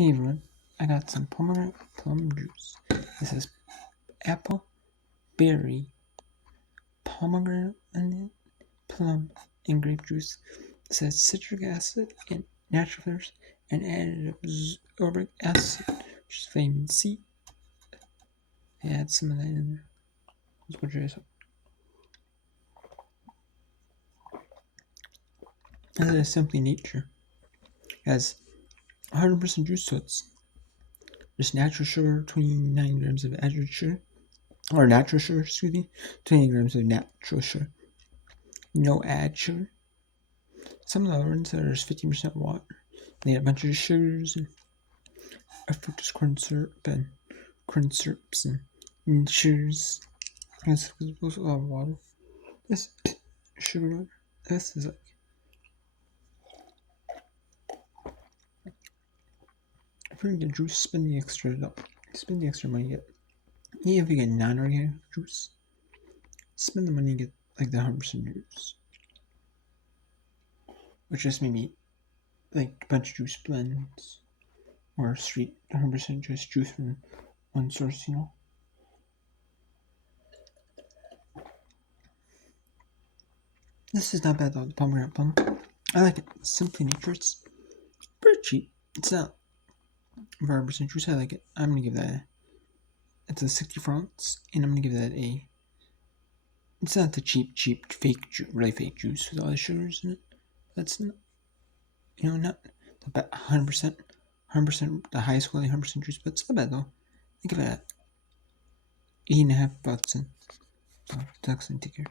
Hey everyone, I got some pomegranate plum juice. This is apple, berry, pomegranate, plum, and grape juice. It says citric acid and natural flavors and added absorbic acid, which is vitamin C. Add some of that in there. Let's go try this out. This is Simply Nature. It has 100% juice, so it's just natural sugar, 29 grams of added sugar, or natural sugar, 20 grams of natural sugar. No add sugar. Some of the other ones are 15% water. They have a bunch of sugars and fructose corn syrup and corn syrups and sugars. This is a lot of water. This sugar. This is like if you're gonna get juice, spend the extra money you get. Even if you get non-organic juice, spend the money and get like the 100% juice, which just maybe like a bunch of juice blends or straight 100% just juice from one source, you know. This is not bad though, the pomegranate plum. I like it. Simply Nature. It's pretty cheap. It's not 100% juice. I like it. I'm gonna give that. It's a 64 ounce, and I'm gonna give that a. It's not the cheap, fake, really fake juice with all the sugars in it. That's not, not the 100%, the highest quality 100% juice, but it's not bad though. I give it 8.5 bucks and take care.